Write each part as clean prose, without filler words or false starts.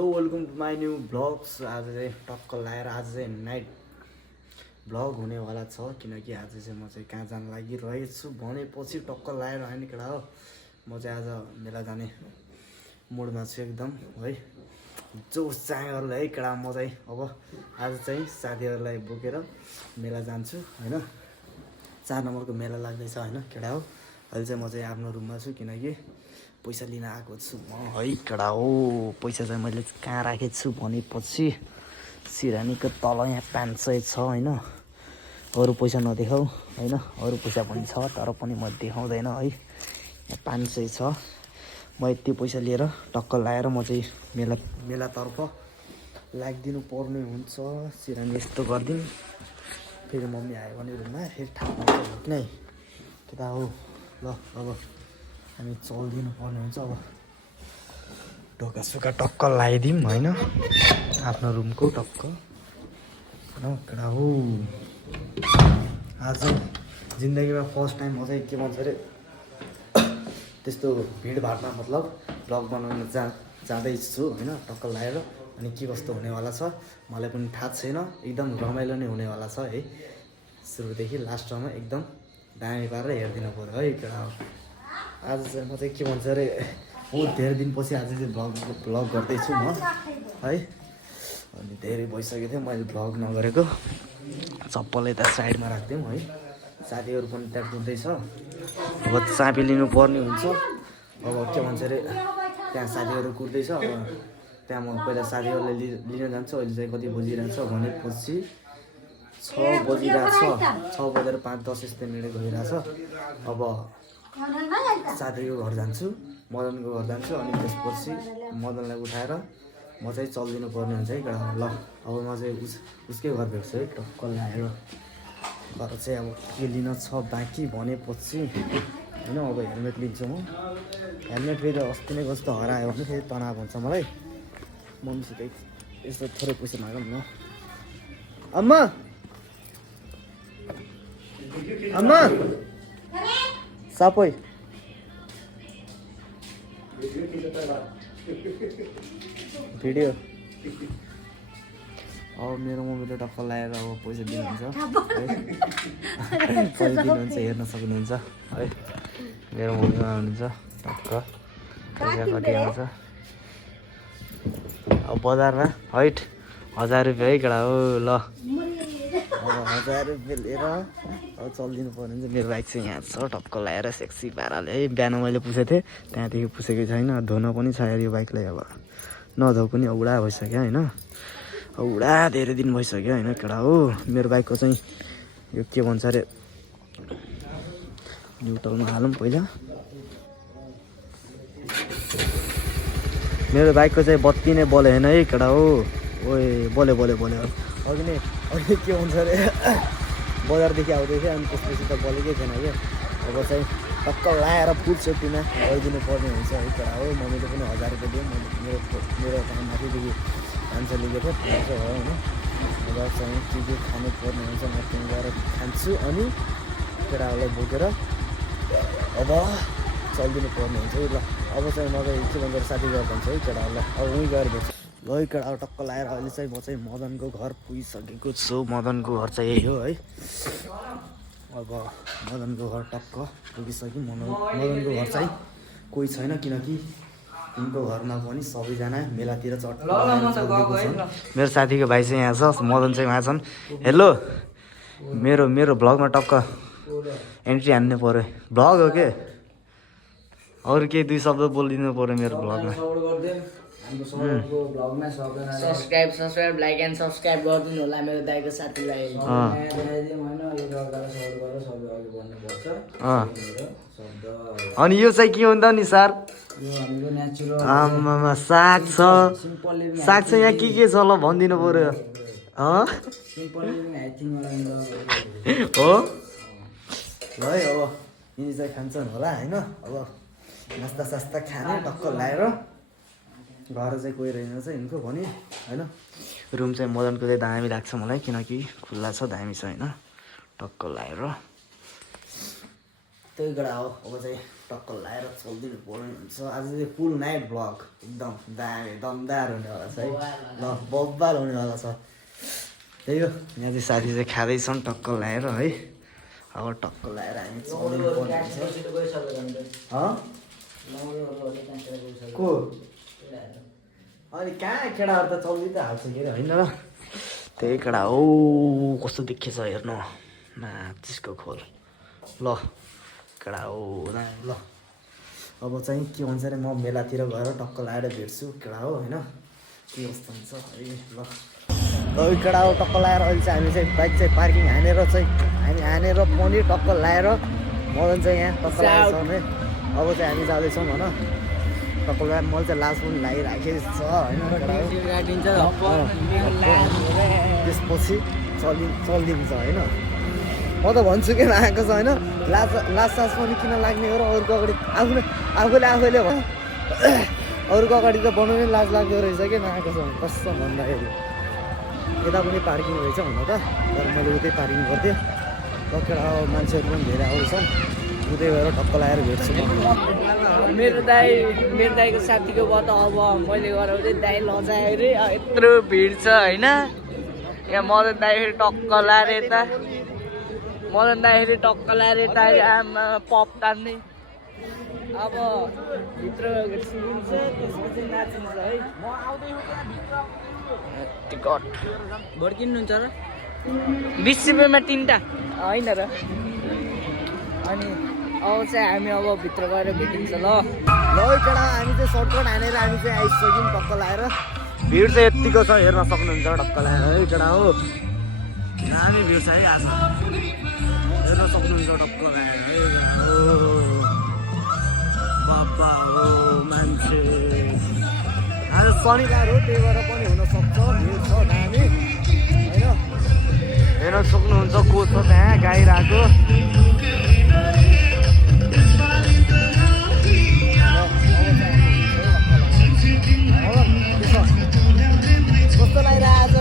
Hello welcome to my new blogs. आज चाहिँ टक्क लगाएर आज चाहिँ नाइट ब्लग हुनेवाला छ, किनकि आज चाहिँ म चाहिँ कहाँ जान लागिरहेको छु भनेपछि टक्क लगाएर होइन केटा हो। म चाहिँ आज मेला जाने मुडमा छु एकदम है, जोस चाहेहरूलाई है केटा। म चाहिँ अब आज चाहिँ साथीहरूलाई बोकेर मेला जान्छु होइन। 4 नम्बरको मेला लाग्दैछ होइन केटा हो। अहिले चाहिँ म चाहिँ आफ्नो रुममा छु, किनकि पैसा लिन आएको छु म है केटा हो। पैसा चाहिँ मैले कहाँ राखेको छु भनेपछि सिरानीको तल यहाँ 500 छ होइन। अरू पैसा नदेखाऊ होइन, अरू पैसा पनि छ तर पनि म देखाउँदैन है। यहाँ 500 छ, म यति पैसा लिएर टक्क लगाएर म चाहिँ मेलातर्फ लाग्दिनु पर्ने हुन्छ। सिरानी यस्तो गरिदिउँ, फेरि मम्मी आयो भने रुममा फेरि थाहा पाउँछ किन है केटा हो। ल अब हामी चल्दिनु पर्ने हुन्छ। अब ढोकासुका टक्क लगाइदिउँ होइन, आफ्नो रुमको टक्क केटा हो। आज जिन्दगीमा फर्स्ट टाइम म चाहिँ के भन्छ अरे त्यस्तो भिडभाडमा मतलब भ्लग बनाउन जाँदैछु होइन टक्क लगाएर। अनि के कस्तो हुनेवाला छ मलाई पनि थाहा छैन, एकदम रमाइलो नै हुनेवाला छ है। सुरुदेखि लास्टसम्म एकदम दामी पारेर हेरिदिनु पऱ्यो है केटा हो। आज चाहिँ म चाहिँ के भन्छ अरे बहुत धेरै दिनपछि आज चाहिँ भ्लग गर्दैछु म है। अनि धेरै भइसकेको थियो मैले भ्लग नगरेको। चप्पल यता साइडमा राखिदिउँ है, साथीहरू पनि त्यहाँ कुद्दैछ। अब चाबी लिनुपर्ने हुन्छ। अब के भन्छ अरे त्यहाँ साथीहरू कुद्दैछ। अब त्यहाँ म पहिला साथीहरूलाई लिन जान्छु। अहिले चाहिँ कति बजिरहेको छ भनेपछि 6 बजिरहेको छ, 6 बजेर 5-10 यस्तै मिनट गइरहेछ। अब साथीको घर जान्छु, मदनको घर जान्छु। अनि त्यसपछि मदनलाई उठाएर म चाहिँ चल्दिनु पर्ने हुन्छ है केटा। ल अब म चाहिँ उसकै घर भेट्छु है टक्क लगाएर। घर चाहिँ अब के लिन छ बाँकी भनेपछि होइन। अब हेलमेट लिन्छु म। हेलमेट फेरि अस्ति नै कस्तो हरायो भने फेरि तनाव हुन्छ मलाई। मम्मीसित यस्तो थोरै पैसा मागौँ न। अम्मा अम्मा सबै भिडियो अब मेरो मम्मीले टक्क लगाएर अब पैसा दिनुहुन्छ है। कति दिनुहुन्छ हेर्न सक्नुहुन्छ है। मेरो मम्मीमा हुनुहुन्छ टक्क पैसा कति आउँछ। अब बजारमा हैट 1000 रुपियाँ है केटा हो। ल अब 1000 रुपियाँ लिएर अब चल्दिनु पर्ने हुन्छ। मेरो बाइक चाहिँ यहाँ छ टक्क लगाएर सेक्सी पाराले है। बिहान मैले पुछेको थिएँ, त्यहाँदेखि पुछेको छैन। धुन पनि छ यार यो बाइकलाई, अब नधो पनि औडा भइसक्यो होइन। औडा धेरै दिन भइसक्यो होइन केटा हो। मेरो बाइकको चाहिँ यो के भन्छ अरे न्युट्रलमा हालौँ पहिला। मेरो बाइकको चाहिँ बत्ती नै बलेन है केटा हो। ओए बल्यो अघि के भन्छ अरे बजारदेखि आउँदै थियो, अनि त्यसपछि त बलेकै थिएन क्या। अब चाहिँ टक्क लगाएर फुल सेफ्टीमा गइदिनु पर्ने हुन्छ है केटा हो। मम्मीले पनि 1000 रुपियाँ दियो। मेरो माथिदेखि 500 लिएको थियो, 500 भयो होइन। अब चाहिँ के खानु पर्ने हुन्छ म त्यहीँ गएर खान्छु। अनि केटाहरूलाई बोकेर अब चल्दिनु पर्ने हुन्छ है। ल अब चाहिँ म चाहिँ के भन्छ साथी घर जान्छु है केटाहरूलाई। अब उहीँ गएर भेट्छु ल है केटा। टक्क लगाएर अहिले चाहिँ म चाहिँ मदनको घर पुगिसकेको छु। मदनको घर चाहिँ यही हो है। अब मदनको घर टक्क पुगिसक्यो। मदनको घर चाहिँ कोही छैन, किनकि उनको घरमा पनि सबैजना मेलातिर चढ्छ। मेरो साथीको भाइ चाहिँ यहाँ छ, मदन चाहिँ उहाँ छन्। हेलो, मेरो भ्लगमा टक्क एन्ट्री हान्नु पऱ्यो। भ्लग हो के, अरू केही 2 शब्द बोलिदिनु पऱ्यो मेरो भ्लगमा। सब्सक्राइब लाइक एन्ड सब्सक्राइब गरिदिनु होला मेरो दाइको साथीलाई। अनि यो चाहिँ के हुन्छ नि सर? आमामा साग छ। साग चाहिँ यहाँ के छ ल भनिदिनु पऱ्यो। हो ल है। अब यिनी चाहिँ खान्छन् होला होइन। अब नास्ता सास्ता खाने टक्क लगाएर घर चाहिँ कोही रहेन चाहिँ यिनको भने होइन। रुम चाहिँ मदनको चाहिँ दामी लाग्छ मलाई, किनकि खुल्ला छ, दामी छ होइन। टक्क लगाएर त्यही कुरा हो। अब चाहिँ टक्क लगाएर चलिदिनु पर्ने हुन्छ। आज चाहिँ फुल नाइट ब्लग एकदम दामी दमदार हुनेवाला छ है। ल बब्बाल हुनेवाला छ। त्यही हो, यहाँ चाहिँ साथी चाहिँ खाँदैछन् टक्क लगाएर है। अब टक्क लगाएर हामी चलिदिनु पर्ने हुन्छ। को अनि कहाँ केटाहरू त चल्दै त हाल्छ के अरे होइन र। त्यही केटा हो कस्तो देखिएछ हेर्नु माचिसको खोल। ल केटा हो ल अब चाहिँ के भन्छ अरे म मेलातिर गएर टक्क लगाएर भेट्छु केटा हो होइन के कस्तो हुन्छ है। ल केटा हो टक्क लगाएर अहिले चाहिँ हामी चाहिँ बाइक चाहिँ पार्किङ हानेर चाहिँ हामी हानेर पनि टक्क लगाएर मदन चाहिँ यहाँ टक्क लगाएर है। अब चाहिँ हामी जाँदैछौँ होइन टक्क लगाएर मैले चाहिँ लास्ट पनि लगाइराखेको छ होइन। त्यसपछि चलिदिन्छ होइन। म त भन्छु कि नआएको छ होइन। लास्ट सास पनि किन लाग्ने हो र अरूको अगाडि आफूले भयो अरूको अगाडि त बनाउनै लाज लाग्दो रहेछ कि नआएको छ कस्तो भन्दाखेरि यता पनि पार्किङ रहेछ हुन त तर मैले उतै पार्किङ गर्थेँ। केटा मान्छेहरू पनि धेरै आउँछन् उतै गएर टक्क लगाएर भेट्छु। मेरो दाईको साथीको बाट अब मैले गराउँदै दाई लजायो अरे यत्रो भिड छ होइन। यहाँ मदन दाईखेरि टक्क लाएर यता आमा पप तान्ने अब भित्र छिरिन्छ त्यसपछि नाचिन्छ है। टिकट भोट किन्नुहुन्छ र 20 रुपियाँमा 3टा होइन र। अनि अब चाहिँ हामी अब भित्र गएर भेटिन्छ। ल केटा हामी चाहिँ सर्टकट हानेर हामी चाहिँ आइसक्यौँ टक्क लगाएर। भिड चाहिँ यत्तिको छ हेर्न सक्नुहुन्छ टक्क लगाएर है केटा हो दामी भिड छ है आज हेर्न सक्नुहुन्छ टक्क लगाएर है बाबा हो मान्छे आज शनिबार हो त्यही भएर पनि हुनसक्छ भिड छ दामी होइन। हेर्न सक्नुहुन्छ को छ त्यहाँ गाइरहेको। कस्तो लागिरहेको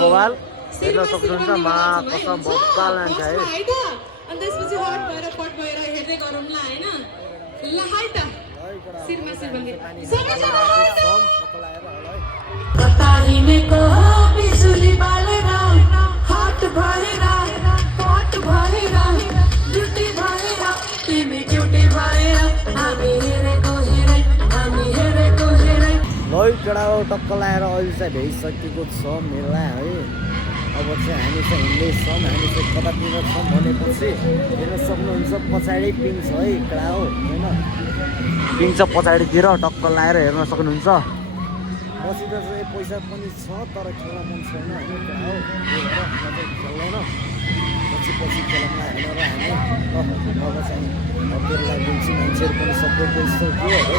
बवाल हेर्न सक्नुहुन्छ मा कसम बब्बाल हुन्छ है। अनि त्यसपछि हट भएर पट भएर हेर्दै गरौँ ल हैन। ल हाइ त सिरमा सिर भन्दै सबैजना हाइ त कतारिनेको बिजुली बालेर हात भरेर पट भरेर ड्युटी भरेर तिमी ड्युटी भरेर हामी हेरेको हेरै ल केटा टक्क लगाएर अहिले चाहिँ भइसकेको छ मेला है। अब चाहिँ हामी चाहिँ हिँड्दैछौँ हामी चाहिँ कतातिर छौँ भनेपछि हेर्न सक्नुहुन्छ पछाडि पिङ छ है केटा हो होइन। पिङ छ पछाडितिर टक्क लगाएर हेर्न सक्नुहुन्छ। मसित चाहिँ पैसा पनि छ तर खेल्न मन छैन होइन केटा हो त्यही भएर म चाहिँ खेल्दैन पछि खेलाउँला हेरेर हामी अब चाहिँ बेला दिन्छु मान्छेहरू पनि सबै गइसक्यो है।